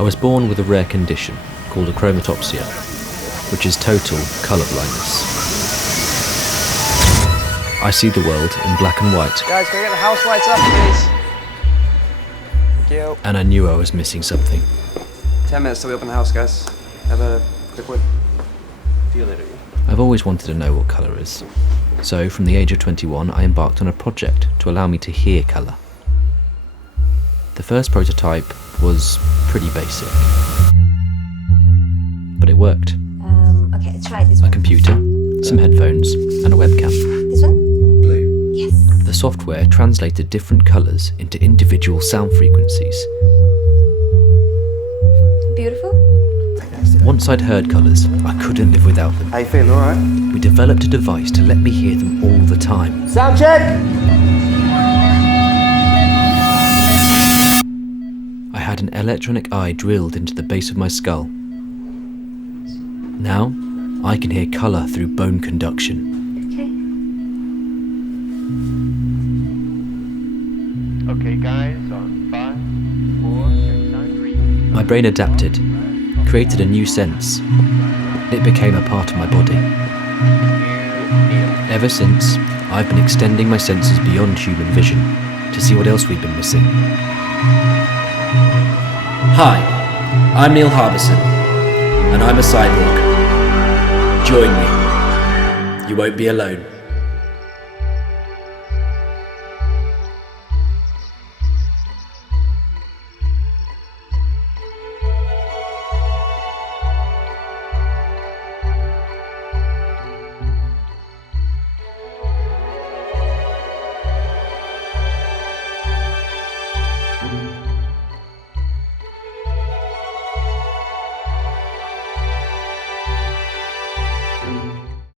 I was born with a rare condition called achromatopsia, which is total colour blindness. I see the world in black and white. Guys, can we get the house lights up, please? Thank you. And I knew I was missing something. 10 minutes till we open the house, guys. Have a quick word. See you later. I've always wanted to know what colour is. So, from the age of 21, I embarked on a project to allow me to hear colour. The first prototype was pretty basic, but it worked. Okay, let's try this A one. computer, some headphones, and a webcam. This one? Blue. Yes. The software translated different colours into individual sound frequencies. Beautiful. Once I'd heard colours, I couldn't live without them. How you feeling, alright? We developed a device to let me hear them all the time. Sound check! I had an electronic eye drilled into the base of my skull. Now, I can hear colour through bone conduction. Okay. Okay, guys, on 5, 4, 6, 9, 3. My brain adapted, created a new sense. It became a part of my body. Ever since, I've been extending my senses beyond human vision to see what else we've been missing. Hi, I'm Neil Harbisson, and I'm a cyborg. Join me. You won't be alone.